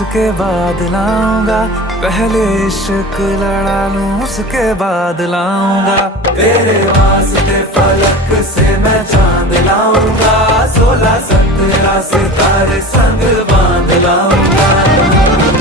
उसके बाद लाऊंगा, पहले इश्क लड़ा लूं उसके बाद लाऊंगा। तेरे वास्ते फलक से मैं चांद लाऊंगा, 16-17 सितारे संग बांध लाऊंगा।